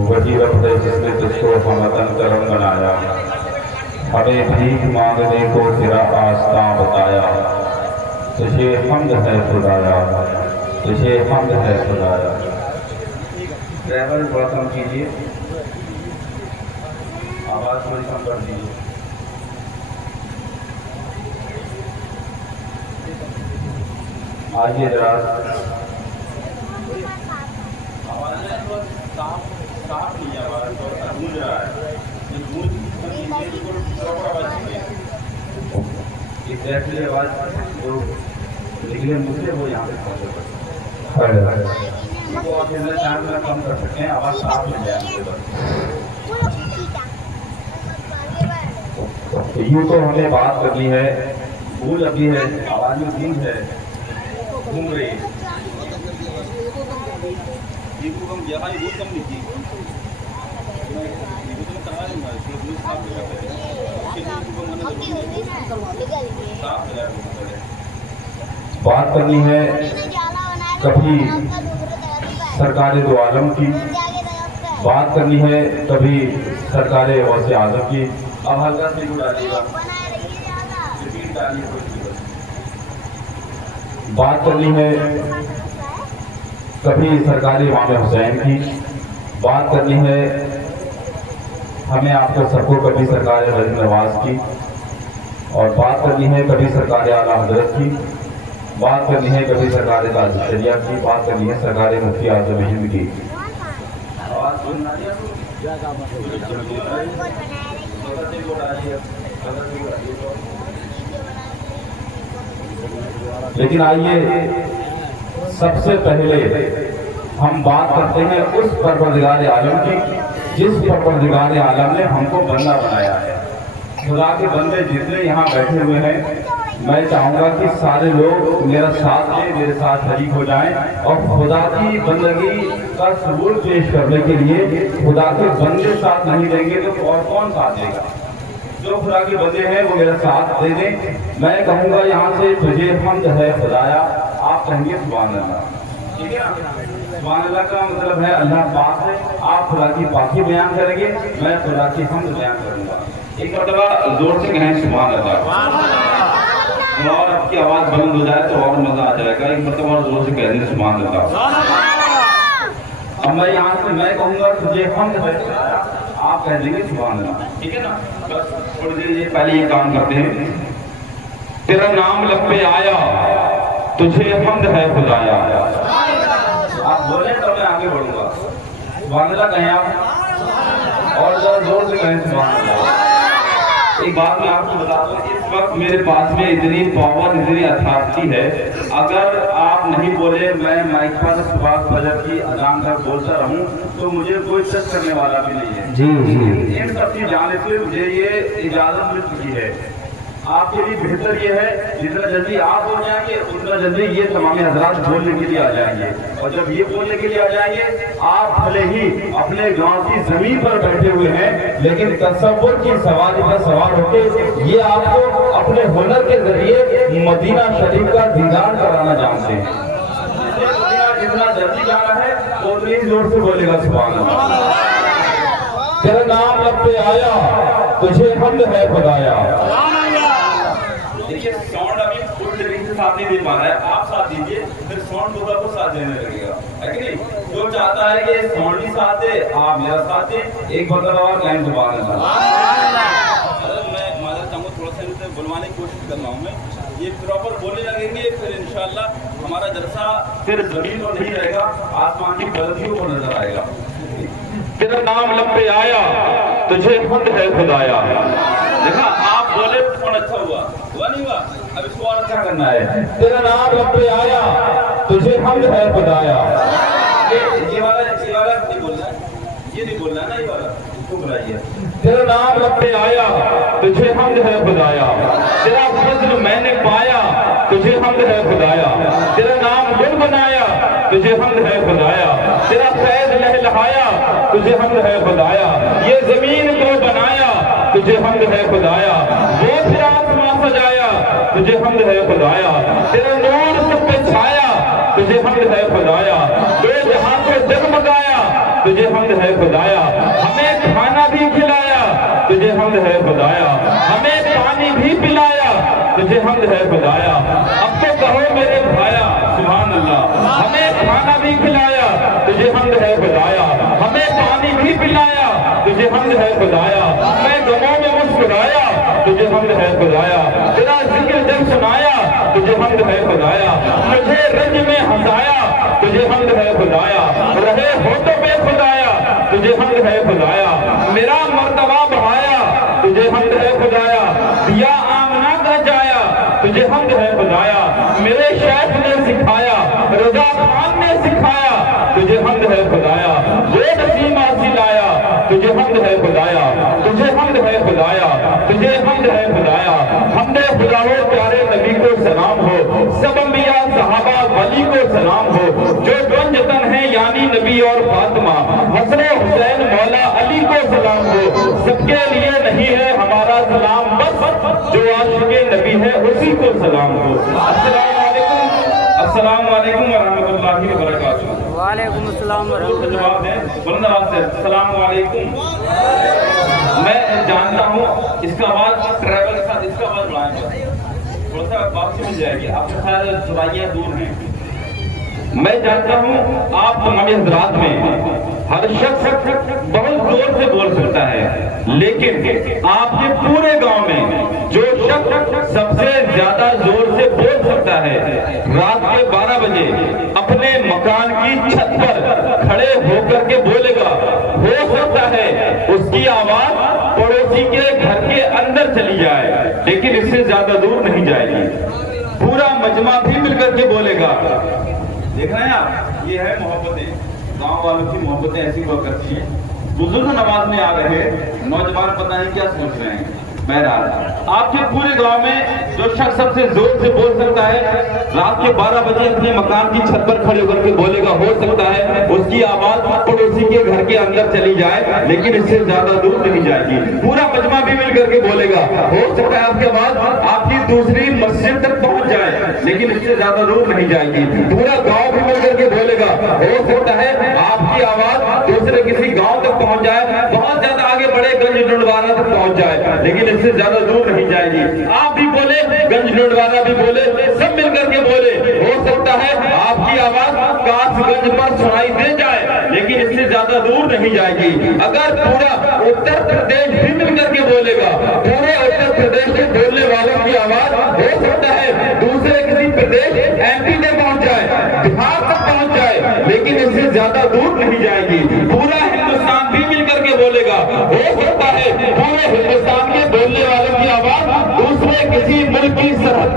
वही रब है जिसने तुझको हमतन करम बनाया, हमें भीख मांगने को तेरा आस्था बताया। तुझे हम्द है खुदाया, तुझे हम्द है खुदाया। ड्राइवर थोड़ा कम कीजिए, आवाज थोड़ी कम कर दीजिए। आइए जरा साफ नहीं है, आवाज थोड़ा गूंज रहा है। एग्जैक्टली आवाज जो निकले मुझसे वो यहाँ पे कम कर सकते हैं, आवाज साफ मिल जाए। तो यूँ तो हमें बात करनी है, गूंज अभी है, आवाज में गूंज है, घूम रही है। बात करनी है कभी सरकार दो आलम की, बात करनी है कभी सरकार वैसे आजम की। अब हल्का से बात करनी है कभी सरकार इमाम हुसैन की, बात करनी है हमें आपको सबको कभी सरकार गरीब नवाज की, और बात करनी है कभी सरकार आला हजरत की, बात करनी है कभी सरकार ताजशरिया की, बात करनी है सरकार मुफ्ती आजम हिंद की। लेकिन आइए सबसे पहले हम बात करते हैं उस परवरदिगार आलम की जिस परवरदिगार आलम ने हमको बंदा बनाया है। खुदा के बंदे जितने यहाँ बैठे हुए हैं, मैं चाहूँगा कि सारे लोग मेरा साथ लें, मेरे साथ शरीक हो जाएं और खुदा की बंदगी का सबूत पेश करने के लिए खुदा के बंदे साथ नहीं देंगे तो और कौन साथ देगा? जो खुदा के बंदे हैं वो मेरा साथ दे दें। मैं कहूँगा यहाँ से तुझे हम्द है खुदाया, आप कहेंगे सुभान अल्लाह, ठीक है ना? सुभान अल्लाह का मतलब है अल्लाह पाक है। आप खुदा की पाकी बयान करेंगे, मैं खुदा की हम्द बयान करूँगा। एक मरतबा जोर से कहें सुभान अल्लाह, और आपकी आवाज बुलंद हो जाए तो और मजा आ जाएगा। एक मरतबा और जोर से कह दें सुभान अल्लाह। अब मैं यहाँ से मैं कहूँगा तुझे हम्द है, आप कह देंगे सुभान अल्लाह, ठीक है ना? बस थोड़ी देर ये पहले ये काम करते हैं। तेरा नाम लब पे आया, तुझे हम्द है खुदाया। आप बोले तो मैं आगे बढ़ूंगा। सुभान अल्लाह कहें आप, और जरा जोर से कहें सुभान अल्लाह। एक बात मैं आपको बता दूं, इस वक्त मेरे पास में इतनी पावर, इतनी अथॉरिटी है, अगर आप नहीं बोले मैं माइक पर सुबह फजर की अजान तक बोलता रहूं तो मुझे कोई टच करने वाला भी नहीं है। जी इन सब की जाने से मुझे ये इजाजत मिल चुकी है। आपके लिए बेहतर ये है जितना जल्दी आप हो जाएंगे उतना जल्दी ये तमाम हजरात बोलने के लिए आ जाएंगे, और जब ये बोलने के लिए आ जाएंगे, आप भले ही अपने गांव की जमीन पर बैठे हुए हैं लेकिन तसव्वुर की सवारी पर सवार होकर ये आपको अपने हुनर के जरिए मदीना शरीफ का दीदार कराना जानते हैं। जितना जल्दी जाना है तो उतनी जोर से बोलेगा सुभान अल्लाह। तेरा नाम लब पे आया, तुझे हम्द है खुदाया। देखिए साउंड अभी फुल तरीके से साथ नहीं दे पा रहा है, आप साथ दीजिए, फिर साउंड होगा वो साथ देने लगेगा, है कि नहीं? जो चाहता है कि साउंड भी साथ दे, आप मेरा साथ दे, एक मतलब और लाइन सुभान अल्लाह। मैं माजरत चाहूँगा, थोड़ा सा इनसे बुलवाने की कोशिश कर रहा हूँ मैं, ये प्रॉपर बोलने लगेंगे, फिर इंशाल्लाह हमारा जलसा फिर जमीन पर नहीं रहेगा, आसमान की बुलंदियों पर नजर आएगा। तेरा नाम लब पे आया, तुझे हम्द है खुदाया। देखा आप बोले तो अच्छा हुआ, हुआ नहीं हुआ? अब इसको और अच्छा करना है। तेरा नाम लब पे आया, तुझे हम्द है खुदाया। ये वाला नहीं बोलना है, ये नहीं बोलना है ना, ये वाला इसको बुलाइए। तेरा नाम लब पे आया, तुझे हम्द है खुदाया। तेरा फज़्ल मैंने पाया, तुझे हम्द है खुदाया। तेरा नाम गुल बनाया, तुझे हम्द है खुदाया। तेरा फैज़ लहलहाया, तुझे हम्द है खुदाया। ये जमीन को बनाया, तुझे हम्द है खुदाया। वो फिर आसमां सजाया, تجھے حمد ہے خدایا، تیرا نور سب پہ چھایا، تجھے حمد ہے خدایا، دو جہاں کو جگمگایا، تجھے حمد ہے خدایا، ہمیں کھانا بھی کھلایا، تجھے حمد ہے خدایا، ہمیں پانی بھی پلایا، تجھے حمد ہے خدایا، اب تو کہو میرے بھایا سبحان اللہ، ہمیں کھانا بھی کھلایا، تجھے حمد ہے خدایا، ہمیں پانی بھی پلایا، تجھے حمد ہے خدایا، میں غموں میں مسکرایا، تجھے حمد ہے خدایا، تیرا ذکر جب سنایا، تجھے حمد ہے خدایا، مجھے رنج میں ہنسایا، تجھے حمد ہے خدایا، رہے ہوتوں پہ خدایا، تجھے حمد ہے خدایا، میرا مرتبہ بڑھایا، تجھے حمد ہے خدایا، دیا آمنہ کا جایا، تجھے حمد ہے خدایا، میرے شیخ نے سکھایا، رضا خان نے سکھایا، تجھے حمد ہے خدایا، وہ نسیم حاصل آیا، تجھے حمد ہے خدایا، تجھے حمد ہے خدایا، تجھے حمد ہے خدایا، حمد خدا ہو پیارے نبی کو سلام ہو، سب انبیاء صحابہ ولی کو سلام ہو، جو گنج تن ہے یعنی نبی اور فاطمہ، حسن حسین مولا علی کو سلام ہو، سب کے لیے نہیں ہے ہمارا سلام بس جو عاشق نبی ہے اسی کو سلام ہو۔ السلام علیکم ورحمۃ اللہ وبرکاتہ۔ وعلیکم السلام ورحمۃ اللہ۔ جواب دیں بلند آواز سے السلام علیکم۔ میں جانتا ہوں اس کا آواز ٹریول کے ساتھ اس کا آواز بڑھائیں گے، تھوڑا سا واپسی مل جائے گی، آپ کے ساتھ سرائیاں دور ہیں۔ میں جانتا ہوں آپ تمام حضرات میں ہر شخص بہت زور سے بول سکتا ہے، لیکن آپ کے پورے گاؤں میں جو شخص سب سے زیادہ زور سے بول سکتا ہے رات کے 12 بجے اپنے مکان کی چھت پر کھڑے ہو کر کے بولے گا، ہو سکتا ہے اس کی آواز پڑوسی کے گھر کے اندر چلی جائے لیکن اس سے زیادہ دور نہیں جائے گی، پورا مجمع بھی مل کر کے بولے گا۔ دیکھ رہے ہیں آپ، یہ ہے محبتیں، گاؤں والوں کی محبتیں ایسی ہوا کرتی ہیں۔ بزرگ نماز میں آ رہے نوجوان پتہ نہیں کیا سوچ رہے ہیں۔ بہرحال آپ کے پورے گاؤں میں جو شخص سب سے زور سے بول سکتا ہے رات کے 12 بجے اپنے مکان کی چھت پر کھڑے ہو کر کے بولے گا، ہو سکتا ہے اس کی آواز پڑوسی کے گھر کے اندر چلی جائے لیکن اس سے زیادہ دور نہیں جائے گی، پورا مجمع بھی مل کر کے بولے گا، ہو سکتا ہے آپ کی آواز آپ کی دوسری مسجد تک پہنچ جائے لیکن اس سے زیادہ دور نہیں جائے گی، پورا گاؤں بھی مل کر کے بولے گا، ہو سکتا ہے آپ کی آواز دوسرے کسی گاؤں تک پہنچ جائے، بہت زیادہ آگے بڑے گنج ڈنڈوارا تک پہنچ جائے لیکن اس سے زیادہ دور نہیں جائے گی۔ آپ بھی بولے، گنج ڈنڈوارا بھی بولے، سب مل کر کے بولے، ہو سکتا ہے آپ کی آواز کاس گنج پر سنائی دے جائے لیکن اس سے زیادہ دور نہیں جائے گی۔ اگر پورا اتر پردیش بھی مل کر کے بولے گا، پورے اتر پردیش کے بولنے والوں کی آواز ہو سکتا ہے دوسرے کسی پردیش ایم پی تک پہنچ جائے، بہار تک پہنچ جائے لیکن اس سے زیادہ دور نہیں جائے گی، پورا ہندوستان بھی مل کر کے بولے گا، ہو سکتا ہے پورے ہندوستان کے بولنے والوں کی آواز دوسرے کسی ملک کی سرحد